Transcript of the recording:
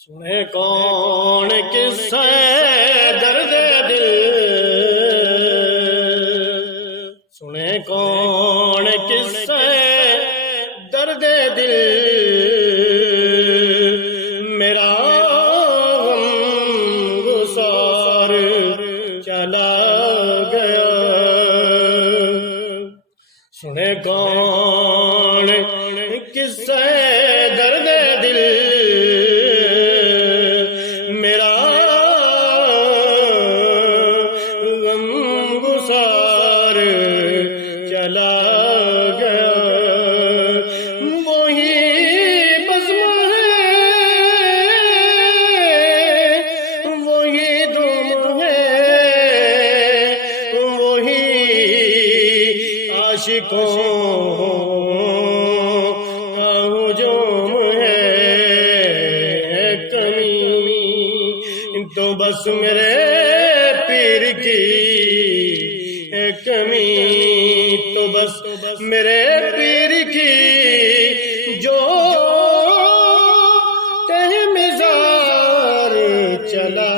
سنے کون قصہ درد دل، سنے کون قصہ درد دل، میرا غم گسار چلا گیا۔ سنے کون قصہ درد دل، میرا غم گسار چلا گیا۔ وہی بزم ہے، وہی دم ہے، وہی عاشقوں کا ہجوم ہے۔ کمی تو بس میرے پیر کی، کمی تو بس میرے پیر کی، جو تہ مزار چلا